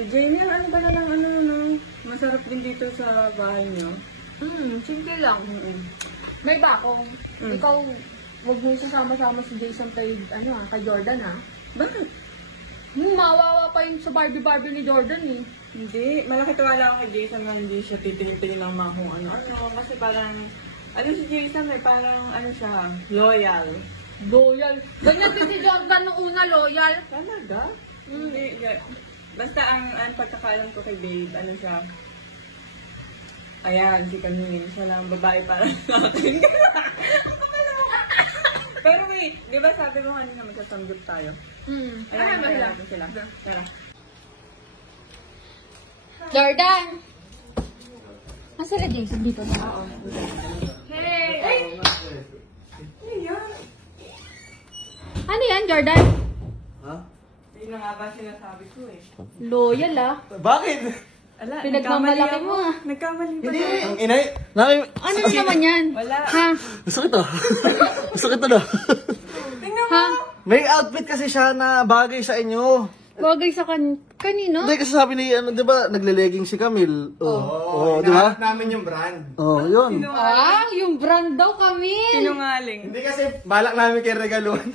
Si Jamie, ano ba na lang, masarap din dito sa bahay niyo? Simple lang. May bakong. Ikaw, wag mo sasama-sama si Jason kay Jordan, ha? Bakit? Mawawa pa yung sa Barbie ni Jordan, eh. Hindi. Malaki tiwala ako kay Jason na hindi siya titingin lang mga kung ano-ano. Kasi parang, si Jason may parang, siya, loyal. Loyal. Ganyan din si Jordan nung una, loyal. Talaga? Hindi. Basta ang pagkakalam ko kay Babe, siya, ayan, si Camille. Siya lang babae para sa akin. Pero wait, di ba sabi mo kanina magsasamgyup tayo? Ayan, natin sila. Tara. Jordan! Asa na Jason dito na? Oo. Hey! Ay! Ano yan? Ano yan, Jordan? Ha? Hindi na nga ba sinasabi ko eh. Loyal, ah. Bakit? Ala, Pinagmamalaki mo, ah. Nagkamali ba? Hindi. Ang inay. Ano naman yan? Wala. Ha? Masakit ah. Masakit na. Tingnan mo! Ha? May outfit kasi siya na bagay sa inyo. Bagay sa kanino? Hindi kasi sabi ni, di ba, nagle-legging si Camille. Oo, di ba? namin yung brand. Oo, yun. Yung brand daw kami. Sinungaling. Hindi kasi balak namin kay regaluhan.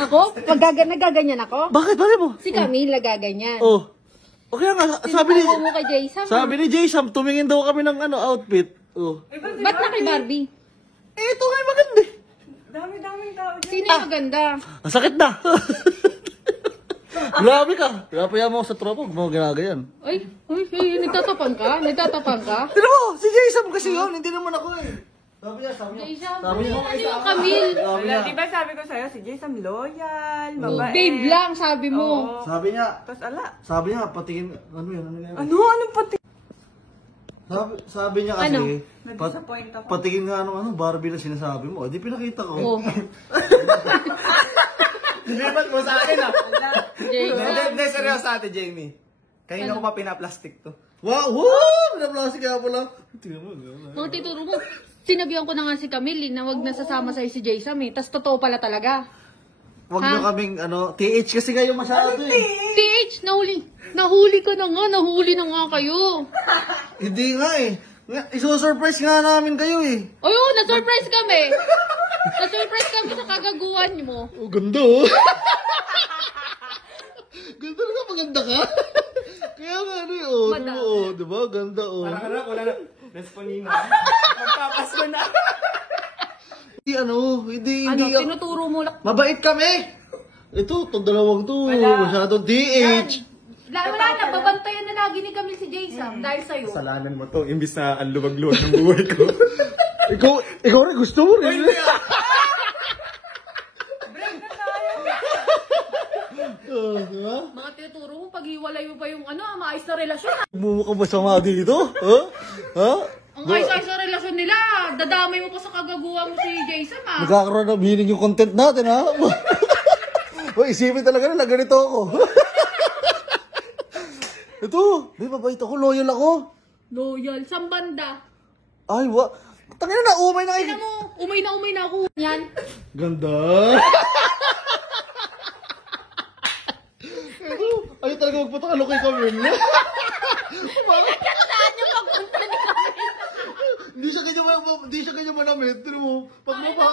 Ako? Nagaganyan ako? Bakit? Bakit mo? Si Camille nagaganyan. Oh. Okay nga, Sinungaling mo kay Jason. sabi ni Jason, tumingin daw kami ng outfit. Oh. Ba't na kay Barbie? Ito nga yung maganda. Dami-daming tao dyan. Sino yung maganda? Ang sakit na. Grabe ka. Pinapaya mo sa tropa, huwag mo ginagayan. Ay, nagtatapang ka? Nagtatapang ka? Tignan mo, si Jason kasi yun, hindi naman ako eh. Sabi niya. Jason, Sabi niya. ano yung Camille? Sabi niya. Di ba sabi ko sa'yo, si Jason loyal, babae. Babe lang, sabi mo. Oo. Sabi niya. Tapos ala. Sabi niya, patingin, ano yan? Anong pati? Sabi niya kasi, Na-disappoint ako. patingin nga Barbie na sinasabi mo. Di pinakita ko. Oh. Dilipat mo sa akin ah. Jason. Hindi, seryoso ate Jamie. Kanina ko pa pinaplastic to. Wow! Wow! Pinaplastic kaya pala. Tingnan mo. Mga tituro mo, sinabihan ko na nga si Camille na wag nasasama sa'yo si Jason eh. Tas totoo pala talaga. Huwag nyo kaming, TH kasi kayo masyado eh. TH, nahuli ka na nga, nahuli na nga kayo. Hindi nga eh. Iso-surprise nga namin kayo eh. Ayun, na-surprise kami. Na-surprise kami sa kagaguhan mo. Oh, ganda oh. Ganda na maganda ka. Kaya nga diba? Ganda oh. Parang wala na. Responina. Magpapasko na. Hindi. Tinuturo mo lang. Mabait kami. Ito, itong dalawang to. Masyadong DH. Wala na, babantayan na lagi ni Camille si Jason dahil sa'yo. Kasalanan mo to. Imbis na ang luwag-luwag ng buhay ko. ikaw rin gusto mo rin. Mga tinuturo mo, pag-iwalay mo pa yung maayos na relasyon. Bumukha ba sama dito? Ha? Ang ayos-ayos na relasyon nila, dadamay mo pa sa kagaguhan mo si Jason, ha? Nagkakaroon ng meaning yung content natin, ha? Isipin talaga na ganito ako. Ito, mabait ako, loyal ako. Loyal, saan banda? Ay, tangina na, umay na kayo. Tingnan mo, umay na ako. Yan. Ganda. Ay, talaga magpatakalo kay Camille. Saan yung pagpunta ni Camille? Hindi siya kanya manamit. Tignan mo, pag mapa.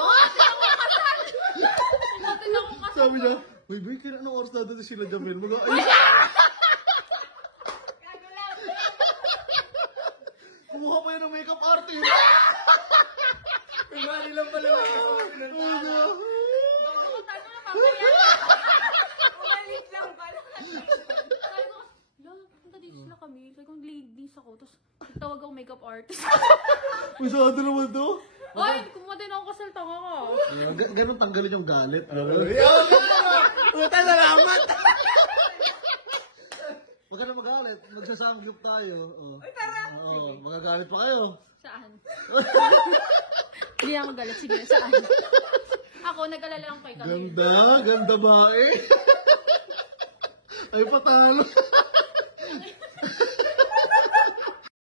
Sabi niya, uy, boy, kaya anong oras na doon sila Jamil? Kumuha pa yun ng makeup artist. Pingali lang pala. Umalit lang pala. Punta dito sila kami. Sabi kong ladies ako. Tapos tawag ako makeup artist. Masyado naman to. Ay, kumuha din ako kasal tanga ka. Ganun tanggalin yung galit. Puta, salamat. Huwag ka na magalit. Magsasamgyup tayo. Ay, tara. Magagalit pa kayo. Saan? Hindi ako galit. Sige, saan? Ako, nag-alala lang kay Camille. Ganda ba eh? Ay, patalo.